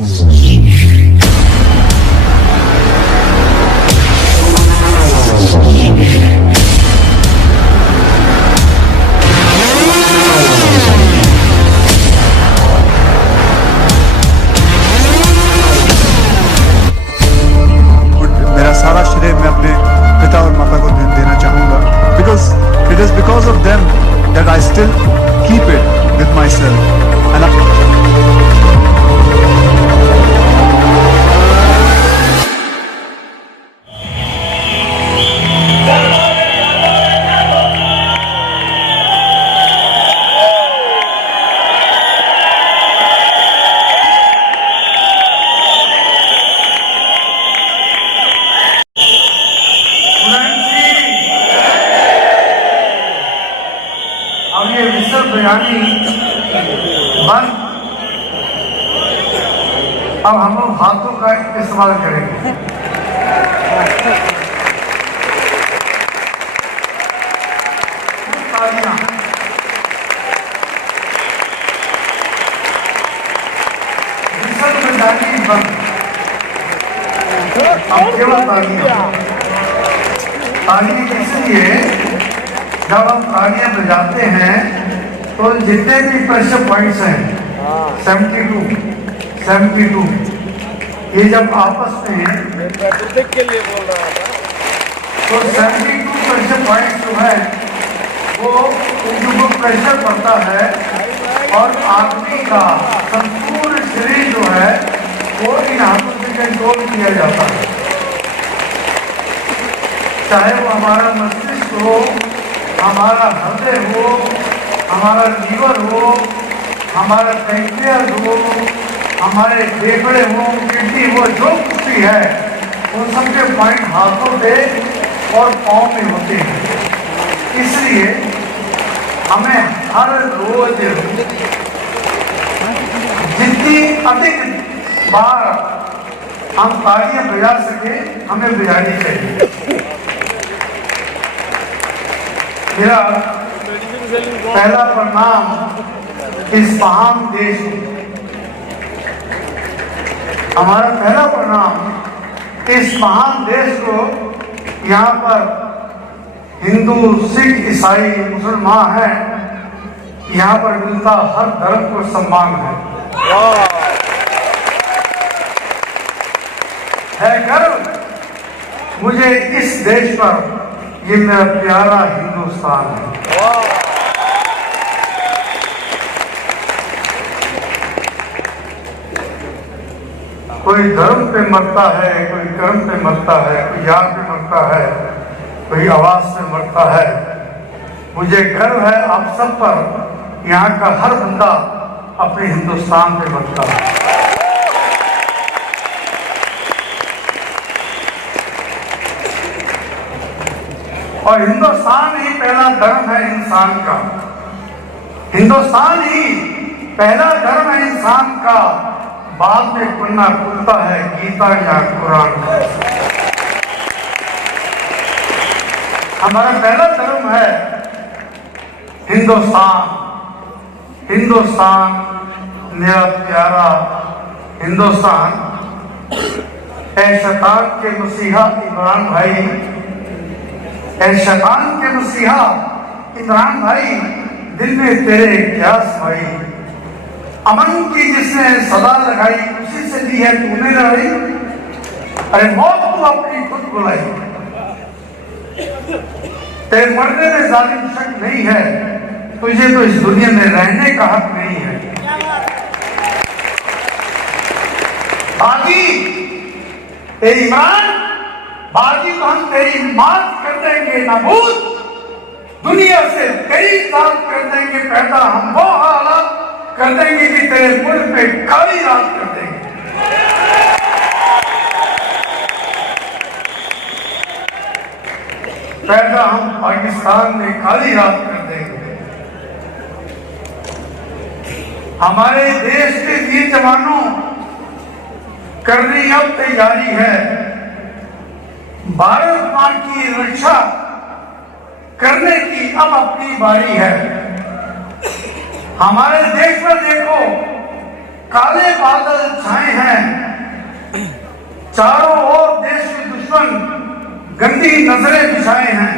मेरा सारा श्रेय मैं अपने पिता और माता को देना चाहूँगा, because it is because of them that I still keep it with myself. And अब ये विश्व बयानी बंद। अब हम लोग हाथों का इस्तेमाल करेंगे। तालियां। विश्व बयानी बंद। अब केवल तालियां। तालियां इसलिए जब हम तालियां बजाते हैं तो जितने भी प्रेशर पॉइंट्स हैं 72 ये जब आपस में के लिए बोल रहा था तो 72 प्रेशर पॉइंट्स जो है वो प्रेशर पड़ता है और आदमी का संपूर्ण शरीर जो है वो इन हाथों से कंट्रोल किया जाता है। चाहे वो हमारा मस्तिष्क हो, हमारा हृदय हो, हमारा लीवर हो, हमारा पैंक्रियास हो, हमारे फेफड़े हो, किडनी हो, जो कुछ भी है उन सबके पॉइंट हाथों पे और पाँव में होते हैं। इसलिए हमें हर रोज जितनी अधिक बार हम तालियां बजा सके हमें बजानी चाहिए। मेरा पहला प्रणाम इस महान देश को, हमारा पहला प्रणाम इस महान देश को। यहाँ पर हिंदू, सिख, ईसाई, मुसलमान हैं, यहाँ पर मिलता हर धर्म को सम्मान है गर्व मुझे इस देश पर। ये मेरा प्यारा हिंदुस्तान है। कोई धर्म पे मरता है, कोई कर्म पे मरता है, कोई यार पे मरता है, कोई आवाज पे मरता है। मुझे गर्व है आप सब पर। यहाँ का हर बंदा अपने हिंदुस्तान पे मरता है। और हिंदुस्तान ही पहला धर्म है इंसान का। हिंदुस्तान ही पहला धर्म है इंसान का। बाद में पन्ना खुलता है गीता या कुरान का। हमारा पहला धर्म है हिंदुस्तान। हिंदुस्तान मेरा प्यारा हिंदुस्तान। ऐ शैतान के मसीहा इमरान भाई, ऐ शैतान के मसीहा इमरान भाई, दिल में तेरे क्या समाई। अमन की जिसने सदा लगाई, उसी से दी है तूने लड़ाई। अरे मौत तू अपनी खुद बुलाई, तेरे मरने में जालिम शक नहीं है। तुझे तो इस दुनिया में रहने का हक नहीं है। बागी ए इमरान, बागी तो हम तेरी मात कर देंगे नाबूद। दुनिया से तेरी जात कर देंगे पैदा। हम वो हालात कर देंगे कि तेरे मुल्क में काली रात कर देंगे। पैदा हम पाकिस्तान में काली रात कर देंगे। हमारे देश के वीर जवानों करनी अब तैयारी है। भारत मां की रक्षा करने की अब अपनी बारी है। हमारे देश में देखो काले बादल छाए हैं, गंदी नजरें बिछाए हैं।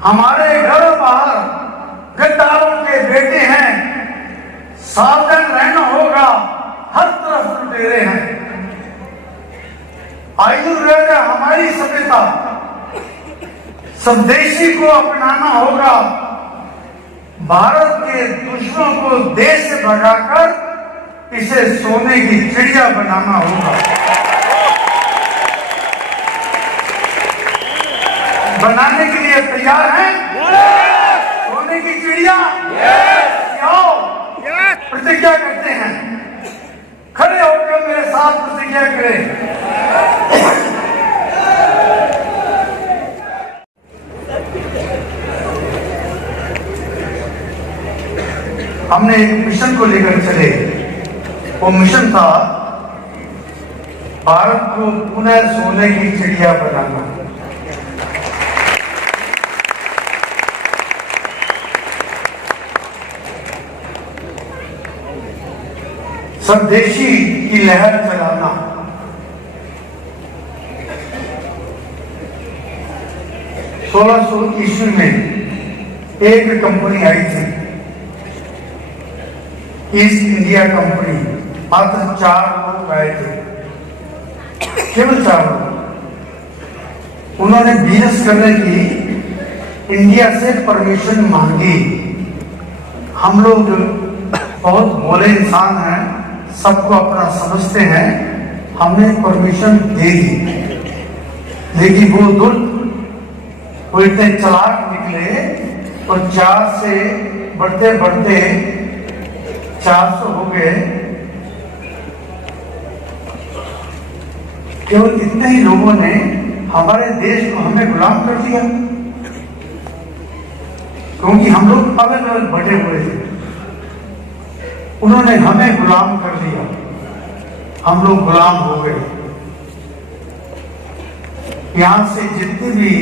हमारे घर बाहर गद्दारों के बेटे हैं, सावधान रहना होगा, हर तरफ लुटेरे हैं। आयुर्वेद हमारी सभ्यता, स्वदेशी को अपनाना होगा। भारत के दुश्मनों को देश से भगाकर इसे सोने की चिड़िया बनाना होगा। बनाने के लिए तैयार हैं? सोने की चिड़िया आओ, प्रतिज्ञा करते हैं। खड़े होकर मेरे साथ प्रतिज्ञा करें। हमने एक मिशन को लेकर चले। वो मिशन था भारत को पुनः सोने की चिड़िया बनाना। स्वदेशी की लहर चलाना। सोलह सौ ईस्वी में एक कंपनी आई थी, ईस्ट इंडिया कंपनी। मात्र 4 लोग आए थे, केवल 4 लोग। उन्होंने बिजनेस करने की इंडिया से परमिशन मांगी। हम लोग बहुत भोले इंसान हैं, सबको अपना समझते हैं, हमने परमिशन दे दी। लेकिन वो इतने चालाक निकले और 4 से बढ़ते बढ़ते 400 हो गए। केवल इतने ही लोगों ने हमारे देश को हमें गुलाम कर दिया, क्योंकि हम लोग अलग अलग बटे हुए थे। उन्होंने हमें गुलाम कर दिया, हम लोग गुलाम हो गए। यहां से जितनी भी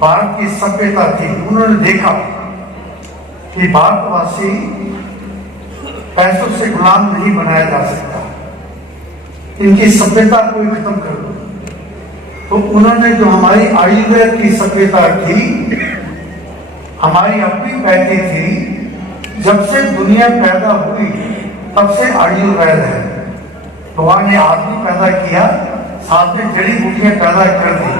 भारत की सभ्यता थी, उन्होंने देखा कि भारतवासी पैसों से गुलाम नहीं बनाया जा सकता, इनकी सभ्यता को खत्म कर दो। तो उन्होंने जो हमारी आयुर्वेद की सभ्यता थी, हमारी अपनी पैती थी, जब से दुनिया पैदा हुई तब से आयुर्वेद है। भगवान ने आदमी पैदा किया, साथ में जड़ी बूटियां पैदा कर दी।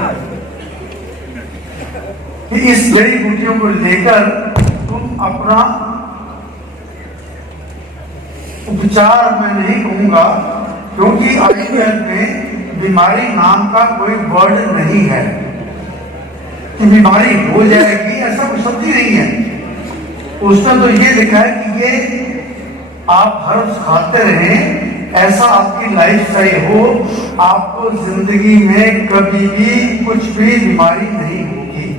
इस जड़ी बूटियों को लेकर तुम अपना उपचार मैं नहीं कहूंगा, क्योंकि आयुर्वेद में बीमारी नाम का कोई वर्ड नहीं है कि बीमारी हो जाएगी, ऐसा कुछ शब्द ही नहीं है। उसमें तो ये लिखा है कि ये आप हर्ब्स खाते रहें, ऐसा आपकी लाइफ स्टाइल हो, आपको जिंदगी में कभी भी कुछ भी बीमारी नहीं होगी।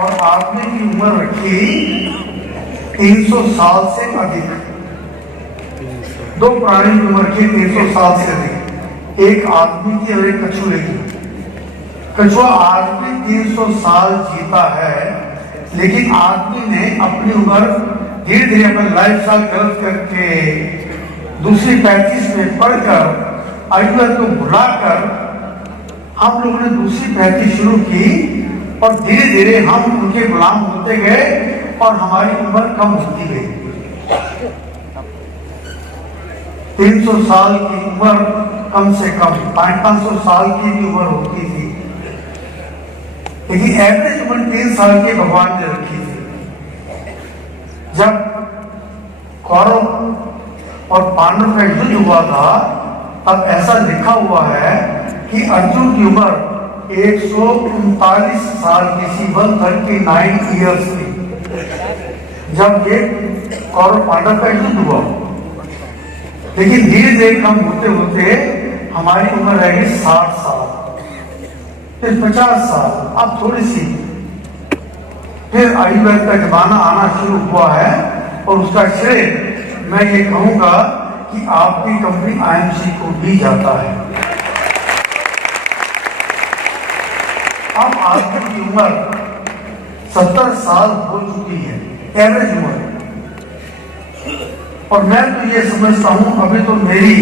और आपने की उम्र रखी 300 साल से अधिक। 2 प्राणी की उम्र की 300 साल से अधिक, एक आदमी की और एक कछुए की। कछुआ आदमी 300 साल जीता है, लेकिन आदमी ने अपनी उम्र धीरे धीरे अपना लाइफ स्टाइल गलत करके दूसरी 35 में पढ़कर आयुर्वेद को भुलाकर हम लोगों ने दूसरी 35 शुरू की, और धीरे धीरे हम उनके गुलाम होते गए और हमारी उम्र कम होती गई। 300 साल की उम्र कम से कम 500 साल की भी उम्र होती थी, लेकिन एवरेज उम्र 3 साल की भगवान ने रखी थी। जब कौरव और पांडव का युद्ध हुआ था, तब ऐसा लिखा हुआ है कि अर्जुन की उम्र 139 साल की थी, 139 ईयर्स की, जब ये कौरव पांडव का युद्ध हुआ। लेकिन धीरे धीरे कम होते होते हमारी उम्र रहेगी 60 साल, फिर 50 साल, अब थोड़ी सी, फिर आयुर्वेद का जमाना आना शुरू हुआ है। और उसका श्रेय मैं ये कहूंगा कि आपकी कंपनी आईएमसी को भी जाता है। अब आदमी की उम्र 70 साल हो चुकी है, एवरेज उम्र। और मैं तो ये समझता हूं, अभी तो मेरी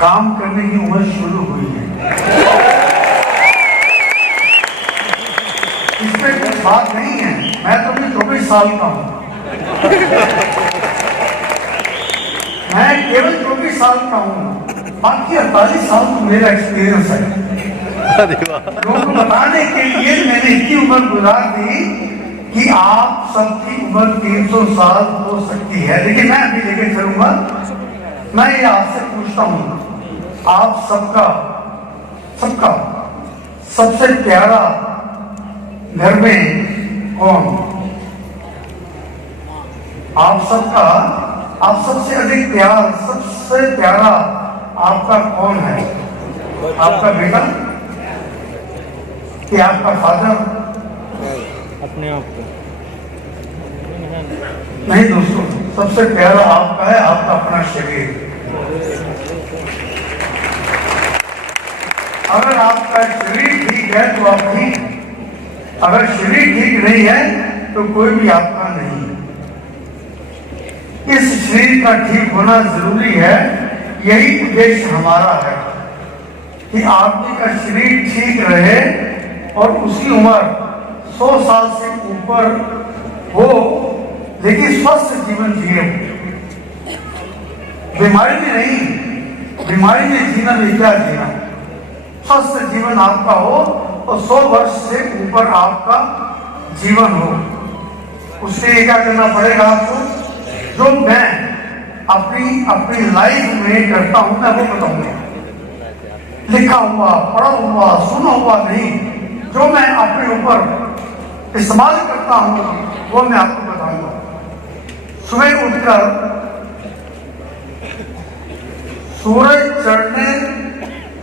काम करने की उम्र शुरू हुई है। इसमें कुछ बात नहीं है, मैं तो भी 24 साल का हूं, मैं केवल 24 साल का हूं, बाकी 48 साल तो मेरा एक्सपीरियंस है। लोगों को बताने के लिए मैंने इतनी उम्र गुजार दी कि आप सबकी उम्र 300 साल हो सकती है, लेकिन मैं अभी लेके चलूंगा। मैं ये आपसे पूछता हूं, आप सबका सबसे प्यारा घर में कौन? आप सबसे अधिक प्यार, सबसे प्यारा आपका कौन है? आपका बेटा कि आपका फादर? अपने आप को नहीं दोस्तों, सबसे प्यारा आपका है आपका अपना शरीर। अगर आपका शरीर ठीक है तो आप ठीक हैं, अगर शरीर ठीक नहीं है तो कोई भी आपका नहीं है। इस शरीर का ठीक होना जरूरी है, यही उद्देश्य हमारा है कि आदमी का शरीर ठीक रहे और उसकी उम्र 100 साल से ऊपर हो, लेकिन स्वस्थ जीवन जिए। बीमारी में नहीं, बीमारी में जीना में क्या जीना, स्वस्थ जीवन आपका हो और 100 वर्ष से ऊपर आपका जीवन हो। उसके लिए क्या करना पड़ेगा आपको? जो मैं अपनी लाइफ में करता हूं मैं वो बताऊंगा। लिखा हुआ, पढ़ा हुआ, सुना हुआ नहीं, जो मैं अपने ऊपर इस्तेमाल करता हूं वो मैं आपको बताऊंगा। सुबह उठकर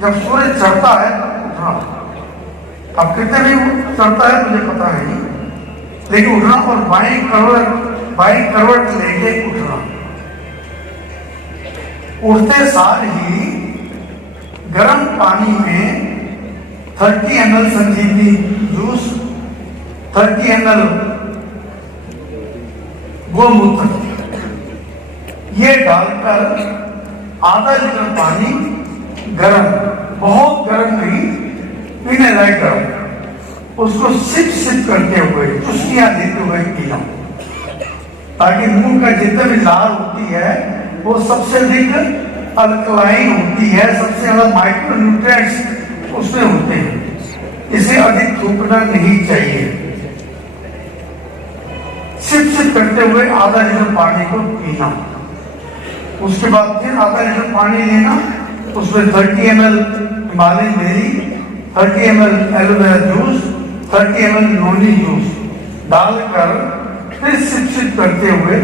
जब सूरज चढ़ता है तो उठना। अब कितने भी चढ़ता है मुझे पता नहीं, लेकिन उठना और बाई करवट लेके उठना। उठते सार ही गर्म पानी में 30 ml संजीवनी जूस, 30 ml गोमूत्र, ये डालकर आधा लीटर पानी गर्म, बहुत गर्म नहीं, पीने लायक गर्म, उसको सिप करते हुए, चुस्कियां देते हुए पीना, ताकि मुंह का जितना भी लार होती है वो सबसे अधिक अल्कलाइन होती है, सबसे ज्यादा माइक्रो न्यूट्रिएंट्स उसमें होते हैं, इसे अधिक थूकना नहीं चाहिए। सिप करते हुए आधा लीटर पानी को पीना। उसके बाद फिर आधा लीटर पानी लेना, उसमें 30 ml Himalayan berry, 30 ml aloe vera juice, 30 ml noni juice डालकर फिर सिप करते हुए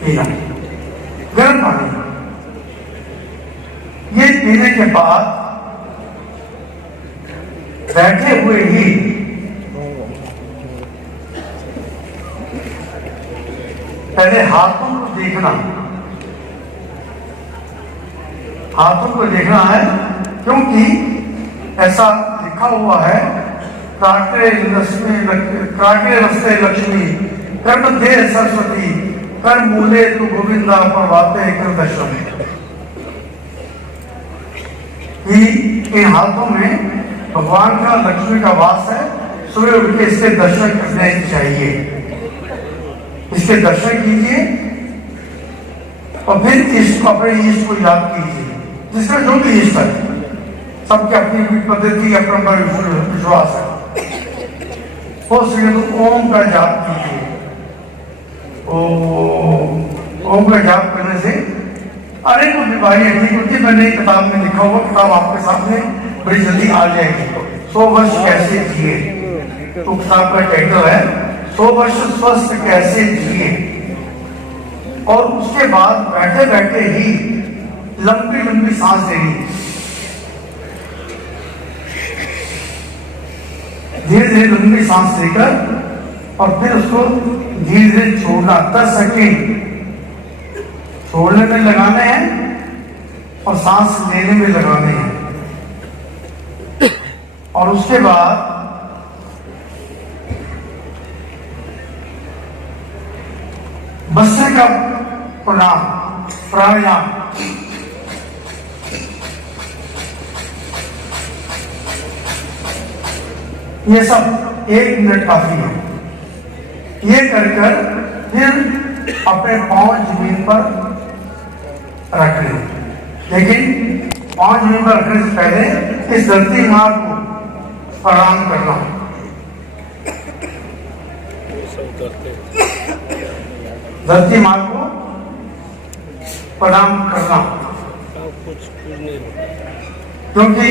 पीना, गर्म पानी। ये पीने के बाद बैठे हुए ही पहले हाथों को देखना, हाथों को देखना है, क्योंकि ऐसा लिखा हुआ है, काटे रस्ते लक्ष्मी, कर्म दे सरस्वती, कर मूले तू गोविंदा प्रभाते कर दशमी। इन हाथों में भगवान का, लक्ष्मी का वास है। सुबह उठ के इसके दर्शन करने चाहिए, इसके दर्शन कीजिए और फिर अपने ईश्वर को याद कीजिए, जिसका जो भी ईश्वर है, सबकी अपनी अपनी पद्धति, अपना विश्वास है। हो सके तो ओम का जाप कीजिए। ओम का जाप करने से अनेकों बीमारियां ठीक होती है। मैंने किताब में लिखा हुआ, किताब आपके सामने बड़ी जल्दी आ जाएगी। 100 वर्ष कैसे जिए, तो किताब का टाइटल है 100 वर्ष स्वस्थ कैसे जिए। और उसके बाद बैठे बैठे ही लंबी लंबी सांस लेनी, धीरे धीरे लंबी सांस लेकर और फिर उसको धीरे धीरे छोड़ना। 10 सेकेंड छोड़ने में लगाने हैं और सांस लेने में लगाने हैं। और उसके बाद भस्त्रिका प्राणायाम ये सब 1 मिनट काफी है। ये कर फिर अपने पांव जमीन पर रख लें, लेकिन पांव जमीन पर रखने से पहले इस धरती माँ को प्रणाम करना। धरती माँ को प्रणाम करना, क्योंकि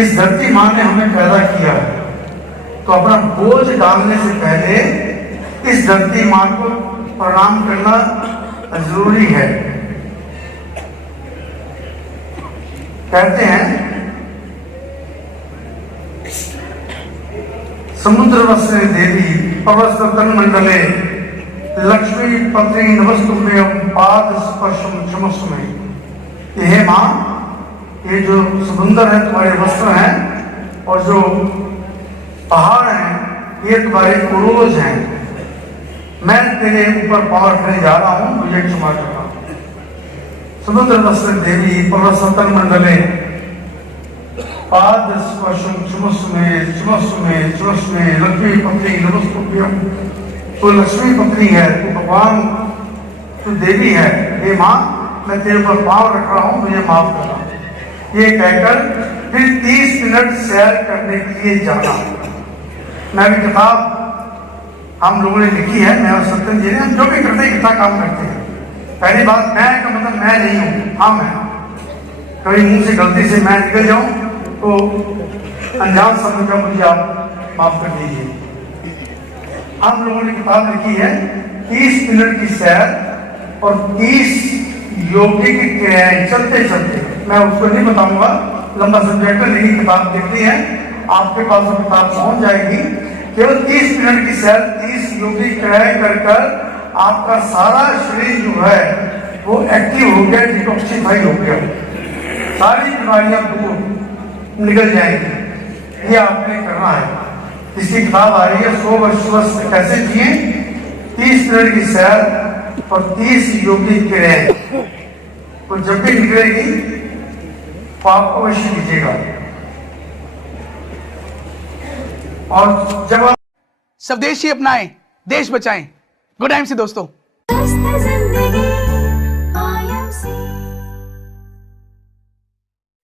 इस धरती माँ ने हमें पैदा किया है, तो अपना बोझ डालने से पहले इस धरती माँ को प्रणाम करना जरूरी है। कहते हैं समुद्र वस्त्र देवी पर्वतन मंडले लक्ष्मी पत्नी नमस्तुभ्यं पाद स्पर्शम क्षमस्व में। हे माँ, ये जो समुद्र है तुम्हारे वस्त्र हैं, और जो पहाड़ हैं ये तुम्हारे उरोज हैं। मैं तेरे ऊपर पाँव रखने जा रहा हूं, मुझे क्षमा करना। समुद्र वस्त्र देवी पर्वतन मंडले पाद स्पर्शम क्षमस्व में लक्ष्मी पत्नी नमस्तुभ्यं। तो लक्ष्मी पत्नी है, तो भगवान तो देवी है। हे माँ, मैं तेरे ऊपर पाँव रख रहा हूं, मुझे माफ करना। ये कहकर फिर 30 मिनट सैर करने के लिए जाना। मैं भी किताब हम लोगों ने लिखी है, मैं और सत्यन जी ने, हम जो भी करते हैं कितना काम करते हैं। पहली बात, मैं का मतलब मैं नहीं हूँ, हम है। कभी मुंह से गलती से मैं निकल जाऊं तो अनजान शब्द का मुझे आप माफ कर दीजिए। हम लोगों ने किताब लिखी है 30 मिनट की सैर और 30 यौगिक क्रियाएं चलते चलते। मैं उसको नहीं बताऊंगा, लंबा सब्जेक्ट है, लेकिन किताब देखनी है, आपके पास वो किताब पहुंच जाएगी। केवल 30 मिनट की सैर, 30 यौगिक क्रियाएं कर कर आपका सारा शरीर जो है वो एक्टिव हो गया, डिटॉक्सिफाई हो गया, सारी बीमारियां दूर निकल जाएंगी। ये आपने करना है। इसकी किताब आ रही है 100 वर्ष स्वस्थ कैसे जिए, 30 मिनट की सैर और 30 यौगिक क्रियाएं। तो जब भी निकलेगी तो आप अवश्य लीजिएगा। और जब आप स्वदेशी अपनाएं, देश बचाएं। गुड टाइम से दोस्तों।